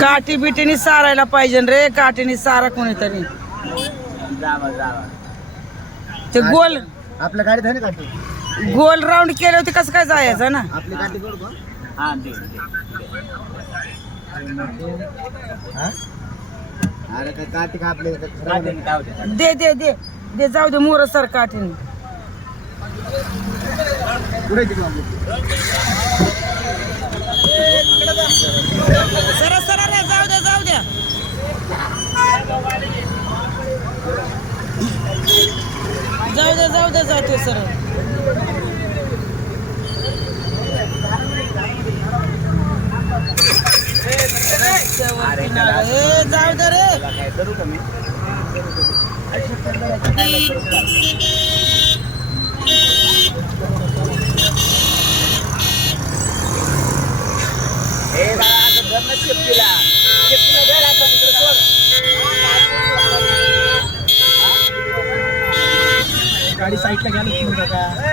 काठी बिटीनी सारायला पाहिजे रे काठीनी सारा कोणीतरी. जावा जावा. ते गोल आपल्या गाडीत आहे ना काठी. गोल राऊंड केले होते कसं काय जायचं ना? आपली काठी हा दे दे. हा? अरे काय काठी का जाऊ दे. दे दे दे. जाऊ दे मोर सर काठीने. कुठे आहे ती आपली? सरा सरा रे जाऊ द्या जाऊ द्या जाऊ द्या जाऊ द्या जातो सर जाऊ दे रे. हे गाडी साईडला घ्या ना तुम्ही काका